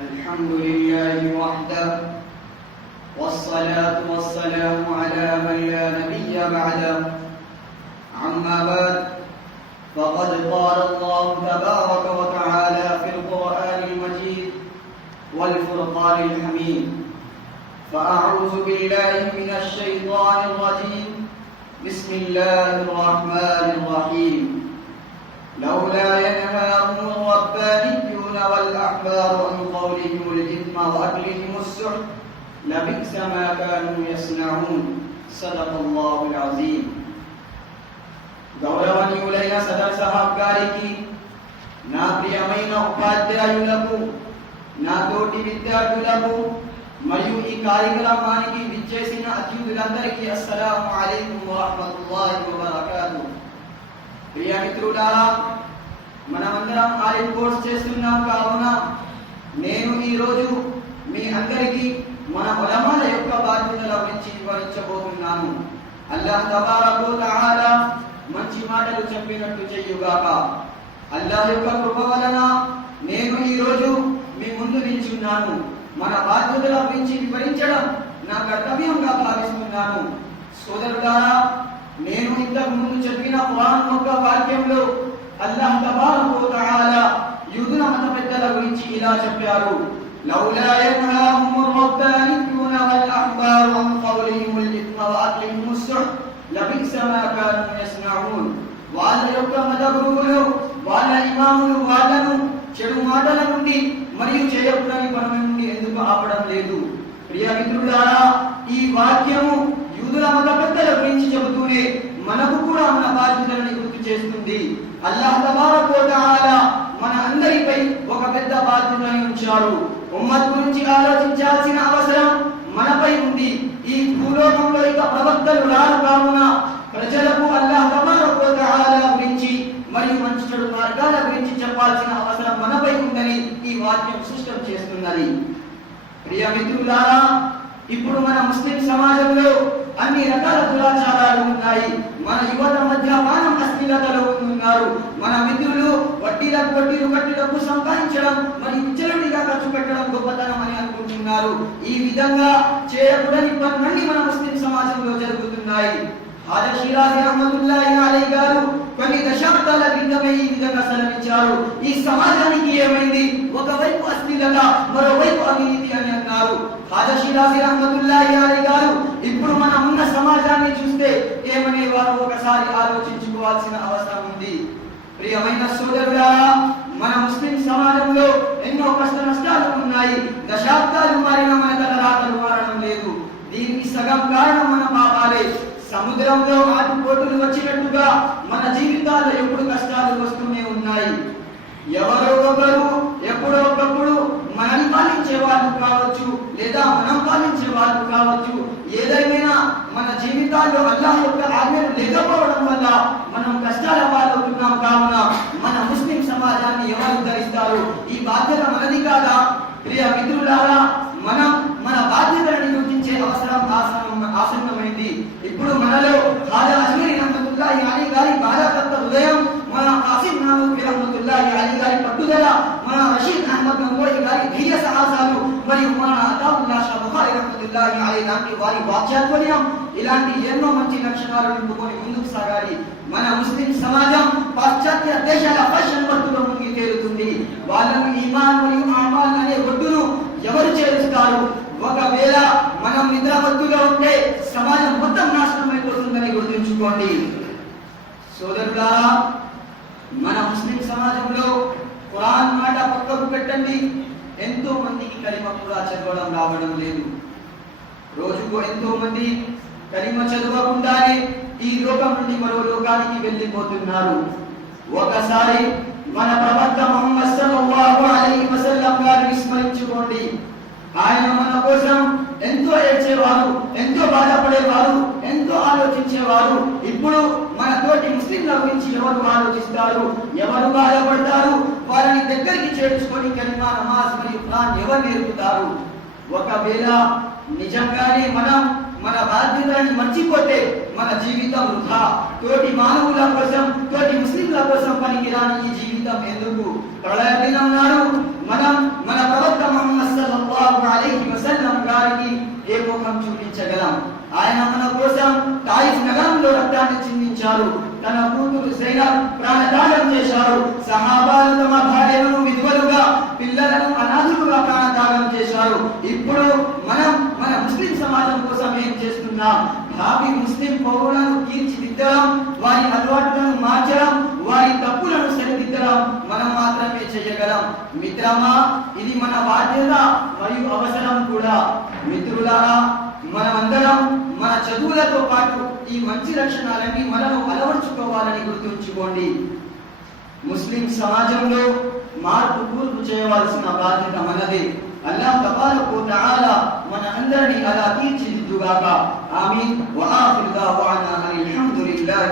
الحمد لله وحده والصلاة والسلام على من لا نبي بعده. أما بعد فقد قال الله تبارك وتعالى في القرآن المجيد والفرقان الحميد: فأعوذ بالله من الشيطان الرجيم. بسم الله الرحمن الرحيم. لولا ينهاهم الربانيون والأحبار عن قولهم الإثم وأكلهم السحت لبئس ما كانوا يصنعون. صدق الله العظيم. గౌరవనీయులైన సదర్ సాహబ్ గారికి, నా ప్రియమైన ఉపాధ్యాయులకు, నా తోటి విద్యార్థులకు మరియు ఈ కార్యక్రమానికి విచ్చేసిన అతిథులందరికీ అస్సలాము అలైకుం వరహ్మతుల్లాహి వబరకాతుహు. ప్రియ మిత్రులారా, మనమందరం ఆలిం కోర్స్ చేస్తున్నాం కావున నేను ఈరోజు మీ అందరికీ మన ఉలమాల యొక్క బాధ్యతల గురించి వివరించబోతున్నాను. అల్లాహ్ తబారక వ తఆలా మంచి మాటలు చెప్పినట్టు చెయ్యుగాక. అల్లాహ్ యొక్క కృప వలన నేను ఈరోజు మీ ముందు నిల్చున్నాను. మన బాధ్యతల గురించి వివరించడం నా కర్తవ్యంగా భావిస్తున్నాను. సోదరులారా, నేను ఇంతకు ముందు చెప్పిన ఖురాన్ యొక్క వాక్యంలో అల్లాహ్ తబారక వ తఆలా యూదుల మత పెద్దల గురించి ఇలా చెప్పారు: లౌలా యన్హాహుముర్ రబ్బానియూన వల్ అహ్బారు అన్ ఖౌలిహిముల్ ఇత్మ వ అక్లిహిముస్ సుహ్ట్ లబిస మా కానూ యస్నఊన్. వాళ్ళ యొక్క మత గురువులు, వాళ్ళ ఇమాములు వాళ్ళను చెడు మాటల నుండి మరియు చేయకూడని పనుల నుండి ఎందుకు ఆపడం లేదు? ప్రియ మిత్రులారా, ఈ వాక్యము యూదుల మత పెద్దల గురించి చెబుతూనే మనకు కూడా మన బాధ్యతలను గుర్తు చేస్తుంది. అల్లాహ్ తబారక వ తఆలా మన అందరిపై ఒక పెద్ద బాధ్యతని ఉంచారు. ఉమ్మత్ గురించి ఆలోచించాల్సిన అవసరం మనపై ఉంది. ఈ భూలోకంలో ఇక ప్రవక్తలు రారు కావున ప్రజలకు అల్లాహ్ తబారక వ తఆలా గురించి మరియు మంచి చెడు మార్గాల గురించి చెప్పాల్సిన అవసరం మనపై ఉందని ఈ వాక్యం స్పష్టం చేస్తున్నది. ప్రియ మిత్రులారా, ఇప్పుడు మన ముస్లిం సమాజంలో అన్ని రకాల దురాచారాలు ఉన్నాయి. మన యువత మద్యపానం అశ్లీలతలో ఉన్నారు. మన మిత్రులు వడ్డీలు కట్టి డబ్బు సంపాదించడం మరియు విచ్చలవిడిగా ఖర్చు పెట్టడం గొప్పతనం అని అనుకుంటున్నారు. ఈ విధంగా చేయకూడని పనులన్నీ మన ముస్లిం సమాజంలో జరుగుతున్నాయి. హాజా షిరాజీ రహ్మతుల్లాహి అలైహి గారు కొన్ని దశాబ్దాల క్రితమే ఈ విధంగా సెలవించారు: ఈ సమాజానికి ఏమైంది? ఒకవైపు అశ్లీలత, మరోవైపు అవినీతి అని అన్నారు. హాజా షిరాజీ రహ్మతుల్లాహి అలైహి గారు ఇప్పుడు మనం ఉన్న సమాజాన్ని చూస్తే ఏమనే వారు ఒకసారి ఆలోచించుకోవాల్సిన అవసరం ఉంది. ప్రియమైన సోదరులారా, మన ముస్లిం సమాజంలో ఎన్నో కష్ట నష్టాలు ఉన్నాయి. దశాబ్దాలు మారిన మన తలరాతలు మారడం లేదు. దీనికి సగం కారణం మన పాపాలే. సముద్రంలో ఆటుపోటులు వచ్చినట్టుగా మన జీవితాల్లో ఎప్పుడు కష్టాలు వస్తూనే ఉన్నాయి. ఎవరో ఒకరు ఎప్పుడో ఒకప్పుడు మనల్ని పాలించే వాళ్ళు కావచ్చు, లేదా మనం పాలించే వాళ్ళు కావచ్చు. ఏదైనా మన జీవితాల్లో అల్లాహ్ యొక్క ఆజ్ఞలు లేకపోవడం వల్ల మనం కష్టాల పాలవుతున్నాం. కావున మన ముస్లిం సమాజాన్ని ఎవరు ధరిస్తారు? ఈ బాధ్యత మనది కాదా? ప్రియ మిత్రులారా, మనం మన బాధ్యతలను గుర్తించే అవసరం ఆసన్నమైంది. ఇప్పుడు మనలో హాజా అజ్మీరీ రహ్మతుల్లాహి అలైహి గారి బాధాతత్వ హృదయం, మన కాసిం నానూరి రహ్మతుల్లాహి అలైహి గారి పట్టుదల, మన రషీద్ అహ్మద్ గంగోయి గారి ధైర్య సాహసాలు మరియు మన అతావుల్లా షా బుఖారీ రహ్మతుల్లాహి అలైహి లాంటి వారి వాక్చాతుర్యం, ఇలాంటి ఎన్నో మంచి లక్షణాలు నింపుకొని ముందుకు సాగాలి. మన ముస్లిం సమాజం పాశ్చాత్య దేశాల ఫ్యాషన్ పట్టులో మునిగి తేలుతుంది. వాళ్ళను ఈమాన్ మరియు అమాల్ అనే ఒడ్డును ఎవరు చేరుస్తారు? ఒకవేళ మనం నిద్రమత్తుగా ఉంటే సమాజం మొత్తం నాశనం అయిపోతుందని గుర్తుంచుకోండి. సోదరులారా, మన ముస్లిం సమాజంలో ఖురాన్ మాట పక్కకు పెట్టండి, ఎంతో మందికి కలిమ కూడా చదవడం రావడం లేదు. రోజుకు ఎంతో మంది కలిమ చదవకుండానే ఈ లోకం నుండి మరో లోకానికి వెళ్ళిపోతున్నారు. ఒకసారి మన ప్రవక్త ముహమ్మద్ సల్లల్లాహు అలైహి వసల్లం గారిని స్మరించుకోండి. ఆయన మన కోసం ఎంతో ఏడ్చేవారు, ఎంతో బాధపడేవారు, ఎంతో ఆలోచించేవారు. ఇప్పుడు మన తోటి ముస్లింల గురించి ఎవరు ఆలోచిస్తారు? ఎవరు బాధపడతారు? వారిని దగ్గరికి చేర్చుకొని కలిమా, నమాజ్ మరియు ఖురాన్ ఎవరు నేర్పుతారు? ఒకవేళ నిజంగానే మనం మన బాధ్యతలను మర్చిపోతే మన జీవితం వృధా. తోటి మానవుల కోసం, తోటి ముస్లింల కోసం పనికిరాని ఈ జీవితం ఎందుకు? ప్రళయ దినం నాడు మనం మన ప్రవక్త వారికి ఏ ముఖం చూపించగలం? ఆయన మన కోసం తాయిఫ్ నగరంలో రక్తాన్ని చిందించారు. తన కూతురు జైనబ్ ప్రాణత్యాగం చేశారు. సహాబాలు తమ భార్యలను విధవలుగా, పిల్లలను అనాథులుగా ప్రాణత్యాగం చేశారు. ఇప్పుడు మనం మన ముస్లిం సమాజం కోసం ఏం చేస్తున్నాం? భావి ముస్లిం పౌరులను తీర్చిదిద్దడం, వారి అలవాట్లను మార్చడం, వారి తప్పులను సరిదిద్దడం మనం మాత్రమే చేయగలం. మిత్రమా, ఇది మన బాధ్యత మరియు అవసరం కూడా. మిత్రులారా, మనమందరం మన చదువులతో పాటు ఈ మంచి లక్షణాలన్నీ మనము అలవర్చుకోవాలని గుర్తుంచుకోండి. ముస్లిం సమాజంలో మార్పు కూర్పు చేయవలసిన బాధ్యత మనదే. అల్లాహ్ తబారక వ తఆలా మన అందరినీ అలా తీర్చిదిద్దుగాక. ఆమీన్. వ ఆఖిరు దావానా అనిల్ హమ్దులిల్లాహి